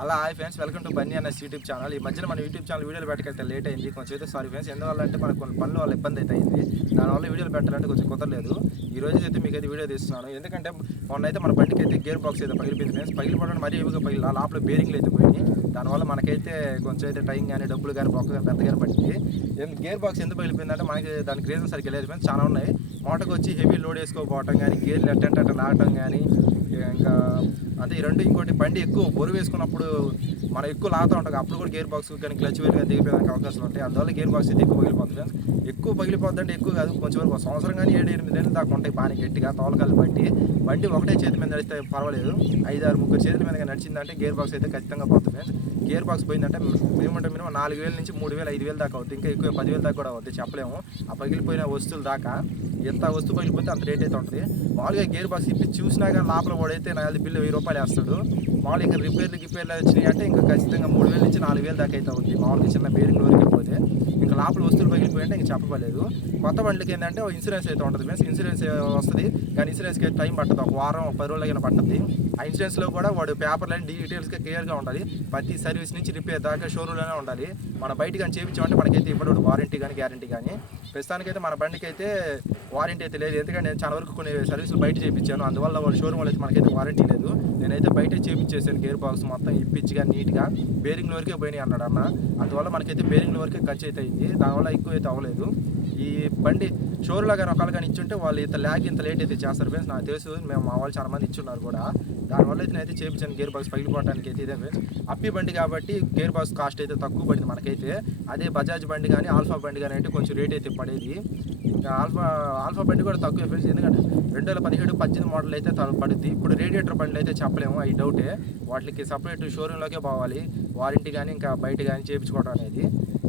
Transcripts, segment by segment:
అలా hi friends welcome to Bunny అన్న YouTube channel. ఈ మధ్యన మన యూట్యూబ్ ఛానల్ వీడియోలు పెట్టకైతే లేట్ అయింది. కొంచెం అయితే సారీ ఫ్రెండ్స్ ఎందువల్ల అంటే మనకు కొన్ని పనులు వాళ్ళ ఇబ్బంది అయితే అయింది. దానివల్ల వీడియోలు పెట్టాలంటే కొంచెం కుదరలేదు. ఈ రోజు అయితే మీకు అయితే వీడియో తీస్తున్నాను. ఎందుకంటే మొన్న అయితే మన బండికి అయితే గేర్ బాక్స్ అయితే పగిలిపోయింది ఫ్రెండ్స్. పగిలిపోవడం మరీ ఏవిగా పగిలి ఆ లోపల బేరింగ్లు అయితే పోయి దానివల్ల మనకైతే కొంచెం అయితే టైం కానీ డబ్బులు కానీ బొక్క కానీ పెద్ద కానీ పట్టింది. గేర్ బాక్స్ ఎందుకు పగిలిపోయిందంటే మనకి దానికి రీజన్ సరిగ్గా లేదు ఫ్రెండ్స్. చాలా ఉన్నాయి. మోటకు వచ్చి హెవీ లోడ్ వేసుకోకపోవటం కానీ గేర్లు అట్టంటే అట్ట లాగటం కానీ ఇంకా అదే రెండు ఇంకోటి బండి ఎక్కువ బొరు వేసుకున్నప్పుడు మనం ఎక్కువ లాగుతూ ఉంటాం. అప్పుడు కూడా గేర్ బాక్స్ కానీ క్లచ్ వేరుగా కానీ దిగిపోయడానికి అవకాశాలు ఉంటాయి. అందువల్ల గేర్ బాక్స్ అయితే ఎక్కువ పగిలిపోతుంది ఎక్కువ పగిలిపోద్దంటే ఎక్కువ కాదు కొంచెం వరకు సంవత్సరం కానీ ఏడు ఎనిమిది నెలలు దాకా ఉంటాయి బాగా గట్టిగా తోలకాలు బట్టి బండి ఒకటే చేతి మీద నడిస్తే పర్వాలేదు. ఐదు ఆరు ముగ్గురు చేతుల మీద నడిచిందంటే గేర్ బాక్స్ అయితే ఖచ్చితంగా పోతుంది ఫ్రెండ్స్. గేర్ బాక్స్ పోయిందంటే ఏమంటే మినిమం నాలుగు వేల నుంచి మూడు వేలు ఐదు వేలు దాకా అవుతుంది ఇంకా ఎక్కువ పదివేలు దాకా కూడా అవుతుంది చెప్పలేము. ఆ పగిలిపోయిన వస్తువులు దాకా ఎంత వస్తువు పగిలిపోతే అంత రేట్ అయితే ఉంటుంది. మామూలుగా గేర్ బాక్స్ ఇప్పి చూసినా కానీ లోపల వాడైతే నా బిల్లు వెయ్యి రూపాయలు వేస్తాడు. మామూలుగా ఇంకా రిపేర్లు గిపేర్లు వచ్చినాయి అంటే ఇంకా ఖచ్చితంగా మూడు వేల నుంచి నాలుగు వేలు దాకా అయితే ఉంది. మామూలుగా చిన్న బేరింగ్ వరకు పోతే. ఇంకా లోపల వస్తువులు పగిలిపోయి అంటే ఇంకా చెప్పలేదు కొత్త బండ్లకి ఏంటంటే ఇన్సూరెన్స్ అయితే ఉంటుంది మీన్స్ ఇన్సూరెన్స్ వస్తుంది. కానీ ఇన్సూరెన్స్కి టైం పట్టదు. ఒక వారం ఒక పది రోజులు అయినా ఆ ఇన్సూరెన్స్లో కూడా వాడు పేపర్లు అని డీటెయిల్స్గా క్లియర్గా ఉండాలి. ప్రతి సర్వీస్ నుంచి రిపేర్ దాకా షోరూమ్లోనే ఉండాలి. మన బయట కానీ చేయించామంటే మనకైతే ఇవ్వడు వారంటీ కానీ గ్యారంటీ కానీ. ప్రస్తుతానికైతే మన బండికి అయితే వారంటీ అయితే లేదు. ఎందుకంటే నేను చాలా వరకు కొన్ని సర్వీసులు బయట చేయించాను అందువల్ల వాళ్ళ షోరూమ్ అయితే మనకైతే వారంటీ లేదు. నేనైతే బయట బయటే చేయించేసాను గేర్ బాక్స్ మొత్తం ఇప్పించిగా నీట్గా బేరింగ్ వరకే పోయినాయి అన్నాడు అన్న. అందువల్ల మనకైతే బేరింగ్ వరకే ఖర్చు అయితే అయింది దానివల్ల ఎక్కువ అయితే అవ్వలేదు. ఈ బండి షోరూలో కానీ ఒకళ్ళు కానీ ఇచ్చుంటే వాళ్ళు ఇంత ల్యాగ్ ఇంత లేట్ అయితే చేస్తారు ఫ్రెండ్స్ నాకు తెలుసు మేము మా వాళ్ళు చాలా మంది ఇచ్చున్నారు కూడా. దానివల్ల అయితే నేనైతే చేయించాను గేర్ బాక్స్ పగిలిపోవడానికి అయితే ఇదే ఫ్రెండ్స్ అప్పి బండి కాబట్టి గేర్ బాక్స్ కాస్ట్ అయితే తక్కువ పడింది మనకైతే. అదే బజాజ్ బండి కానీ ఆల్ఫా బండి కానీ అంటే కొంచెం రేట్ అయితే పడేది. ఇంకా ఆల్ఫా ఆల్ఫా బండి కూడా తక్కువ ఫ్రెండ్స్ ఎందుకంటే రెండు వేల పదిహేడు పద్దెనిమిది మోడల్ అయితే త- పడుద్ది. ఇప్పుడు రేడియేటర్ బండ్లు అయితే చెప్పలేము ఈ డౌటే వాటికి సపరేట్ షోరూంలోకే పోవాలి. వారంటీ కానీ ఇంకా బయట కానీ చేయించుకోవడం అనేది.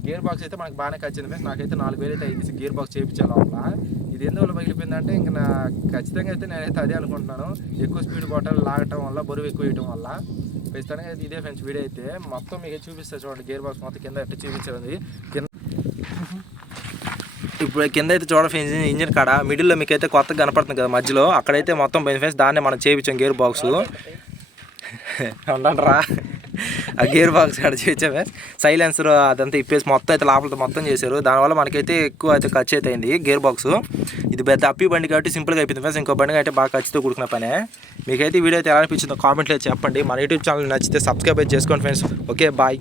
గేర్ బాక్స్ అయితే మనకి బాగానే ఖర్చింది ఫ్రెండ్స్ నాకైతే నాలుగు వేలు అయితే అయింది. గేర్ బాక్స్ చేయించాలి లోపల. ఇది ఎందువల్ల పగిలిపోయిందంటే ఇంకా నా ఖచ్చితంగా అయితే నేనైతే అదే అనుకుంటున్నాను. ఎక్కువ స్పీడ్ బాటల్ లాగటం వల్ల బరువు ఎక్కువ వేయటం వల్ల. ప్రస్తుతానికి అయితే ఇదే ఫ్రెండ్స్ వీడియో అయితే. మొత్తం మీకు చూపిస్తా చూడండి. గేర్ బాక్స్ మొత్తం కింద ఎట్లా చూపించేది కింద ఇప్పుడు కింద అయితే చూడ ఫ్రెండ్స్ ఇంజిన్ కాడ. మిడిల్లో మీకు అయితే కొత్తగా కనపడుతుంది కదా మధ్యలో. అక్కడైతే మొత్తం పోయింది ఫ్రెండ్స్ దాన్నే మనం చేయించాం గేర్ బాక్స్ రా. ఆ గేర్ బాక్స్ కాడ చేసామే సైలెన్సర్ అదంతా ఇప్పేసి మొత్తం అయితే లోపలతో మొత్తం చేశారు. దానివల్ల మనకైతే ఎక్కువ అయితే ఖర్చు అయితే అయింది గేర్ బాక్స్. ఇది పెద్ద అప్పి బండి కాబట్టి సింపుల్గా అయిపోయింది ఫ్రెండ్స్. ఇంకో బండి అయితే బాగా ఖర్చుతో కూడుకున్న పనే. మీకైతే వీడియో అయితే ఎలా అనిపించిందో కామెంట్లో చెప్పండి. మన యూట్యూబ్ ఛానల్ నచ్చితే సబ్స్క్రైబ్ అయితే చేసుకోండి ఫ్రెండ్స్. Okay bye.